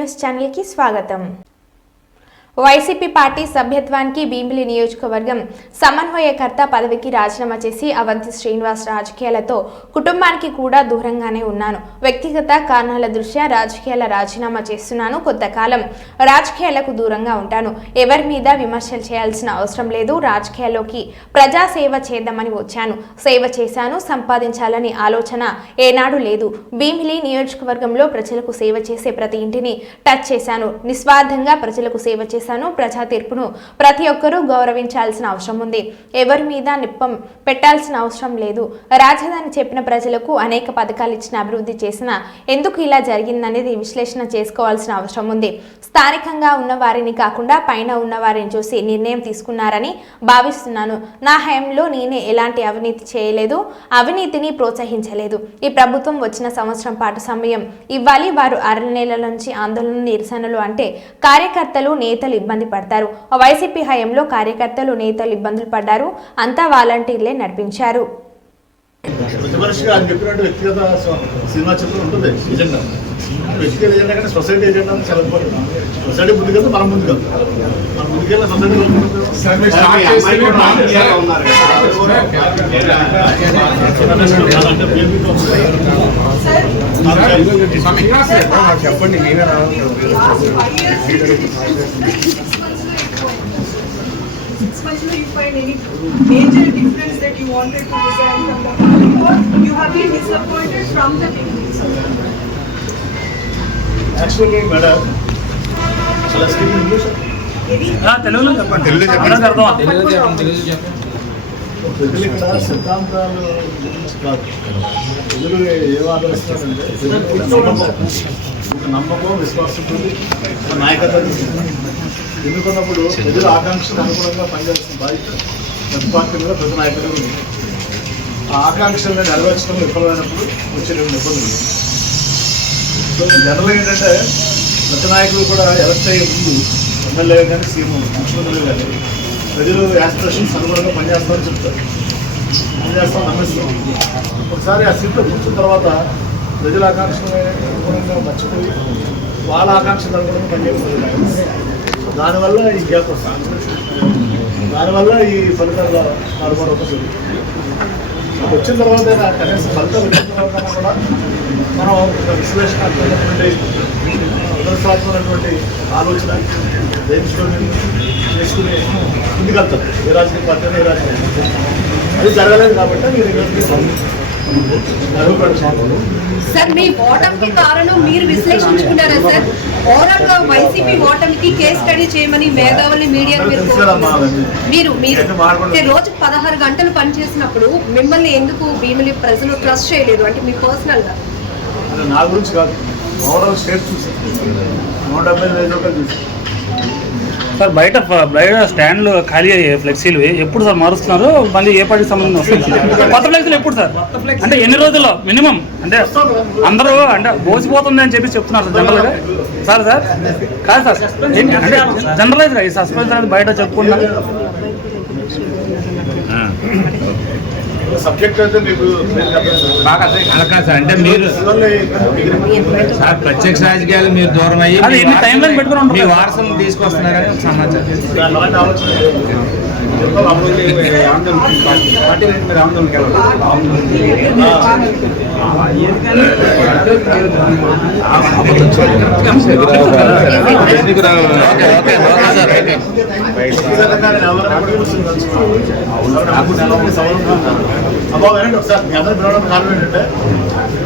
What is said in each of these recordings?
News channel కి స్వాగతం। YCP party సభ్యత్వానికి భీమిలి నియోజకవర్గం సమన్వయకర్త పదవికి రాజీనామా చేసి అవంతి శ్రీనివాస్ రాజకీయాలతో కుటుంబానికి కూడా దూరంగానే ఉన్నాను। వ్యక్తిగత కారణాల దృష్ట్యా రాజకీయాల రాజీనామా చేస్తున్నాను। కొంతకాలం రాజకీయాలకు దూరంగా ఉంటాను। ఎవరి మీద విమర్శలు చేయాల్సిన అవసరం లేదు। రాజకీయాల్లోకి ప్రజా సేవ చేద్దామని వచ్చాను। సేవ చేశాను, సంపాదించాలని ఆలోచన ఏనాడు లేదు। భీమిలి నియోజకవర్గంలో ప్రజలకు సేవ చేసే ప్రతి ఇంటిని టచ్ చేశాను। నిస్వార్థంగా ప్రజలకు సేవ చేశాను। ప్రజా తీర్పును ప్రతి ఒక్కరూ గౌరవించాల్సిన అవసరం ఉంది। ఎవరి మీద నిప్పం పెట్టాల్సిన అవసరం లేదు। రాజధాని చెప్పిన ప్రజలకు అనేక పథకాలు ఇచ్చిన, అభివృద్ధి చేసిన, ఎందుకు ఇలా జరిగిందనేది విశ్లేషణ చేసుకోవాల్సిన అవసరం ఉంది। స్థానికంగా ఉన్న వారిని కాకుండా పైన ఉన్న వారిని చూసి నిర్ణయం తీసుకున్నారని భావిస్తున్నాను। నా హయాంలో నేనే ఎలాంటి అవినీతి చేయలేదు, అవినీతిని ప్రోత్సహించలేదు। ఈ ప్రభుత్వం వచ్చిన సంవత్సరం పాటు సమయం ఇవ్వాలి। వారు 6 నెలల నుంచి ఆందోళన, నిరసనలు అంటే కార్యకర్తలు, నేతలు ఇబ్బంది పడతారు। వైసీపీ హయాంలో కార్యకర్తలు, నేతలు ఇబ్బందులు పడ్డారు। అంతా వాలంటీర్లే నడిపించారు। వ్యక్తిగత ఏజెండా కంటే సొసైటీ ఏజెండా చాలా ఇంపార్టెంట్। సొసైటీ ముందు కదా మనం ముందు కదా, మన ముందుకెళ్ళిన సొసైటీలో చెప్పండి। You find any major difference that you wanted to resign from the party, or you have been disappointed from the beginning? Actually, madam, shall I speak in English? తెలుగులో చెప్పండి। ప్రజలు ఇక్కడ సిద్ధాంతాలు కాదు, ప్రజలు ఏం ఆలోచిస్తున్నారంటే ఒక నమ్మకం, విశ్వాసం, నాయకత్వం ఎన్నుకున్నప్పుడు ప్రజల ఆకాంక్షలు అనుగుణంగా పనిచేస్తున్న బాధ్యత ప్రతి పార్టీ మీద, ప్రతి నాయకులు ఉంది। ఆ ఆకాంక్షలను నెరవేర్చడం విఫలమైనప్పుడు వచ్చేటువంటి ఇబ్బందులు। సో జనరల్ ఏంటంటే ప్రతి నాయకులు కూడా ఎలక్ట్ అయ్యే ముందు ఎమ్మెల్యే కానీ, సీఎం, ముఖ్యమంత్రులు కానీ ప్రజలు యాస్పిరేషన్స్ అనుగుణంగా పనిచేస్తామని చెప్తారు, పనిచేస్తామని నమ్మిస్తాం। ఒకసారి ఆ సీట్లో కూర్చున్న తర్వాత ప్రజల ఆకాంక్షలు అనుగుణంగా మర్చిపోయి వాళ్ళ ఆకాంక్షలు అనుగుణంగా పనిచేస్తారు। దానివల్ల ఈ గ్యాప్ వస్తుంది, దానివల్ల ఈ ఫలితాల మారుమారు అవుతుంది। వచ్చిన తర్వాత కనీసం ఫలితాలు వచ్చిన తర్వాత కూడా మనం ఒక విశ్లేషణాత్మకమైనటువంటి, ఉదరసాత్మకమైనటువంటి ఆలోచన చేసుకుని ముందుకెళ్తారు। ఏ రాజకీయ పార్టీ, ఏ రాజకీయ అది జరగలేదు కాబట్టి మీరు సార్, మీ ఓటమికి కారణం మీరు విశ్లేషించుకున్నారా సార్? ఓవరాల్ గా వైసీపీ ఓటమికి కేస్ స్టడీ చేయమని మేధావుల్ని, మీడియా మీరు రోజు 16 గంటలు పనిచేసినప్పుడు మిమ్మల్ని ఎందుకు భీమిలి ప్రజలు ట్రస్ట్ చేయలేదు? అంటే మీ పర్సనల్ గా? నా గురించి కాదు, ఓవరాల్ స్టేట్ చూసాను, 175 రూపాయలు చూసాను సార్। బయట స్టాండ్లు ఖాళీ అయ్యే ఫ్లెక్సీలు ఎప్పుడు సార్ మారుస్తున్నారు? మళ్ళీ ఏ పార్టీకి సంబంధం వస్తుంది? కొత్త ఫ్లెక్సీలు ఎప్పుడు సార్? అంటే ఎన్ని రోజుల్లో మినిమం? అంటే అందరూ అంటే బోసిపోతుంది అని చెప్పి చెప్తున్నారు సార్ జనరల్గా। సార్ కాదు సార్, అంటే జనరలైజ్గా ఈ సస్పెన్స్ అనేది బయట చెప్పుకున్నారు। సబ్జెక్ట్ అయితే మీకు బాగా అలా కాదు సార్, అంటే మీరు సార్ ప్రత్యక్ష రాజకీయాలు మీరు దూరం అయ్యి ఎన్ని టైం లైన్ పెట్టుకుని మీ వారసులను తీసుకొస్తున్నారని సమాచారం। అబ్బాయి ఒకసారి మీ అందరూ పిలవడం కారణం ఏంటంటే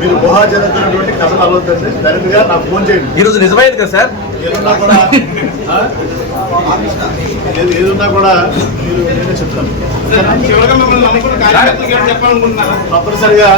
మీరు గుహా జరుగుతున్నటువంటి కథలు అలవుతుంది, డైరెక్ట్గా నాకు ఫోన్ చేయండి। ఈరోజు నిజమైంది కదా సార్? ఏదున్నా కూడా మీరు నేనే చెప్తాను తప్పనిసరిగా।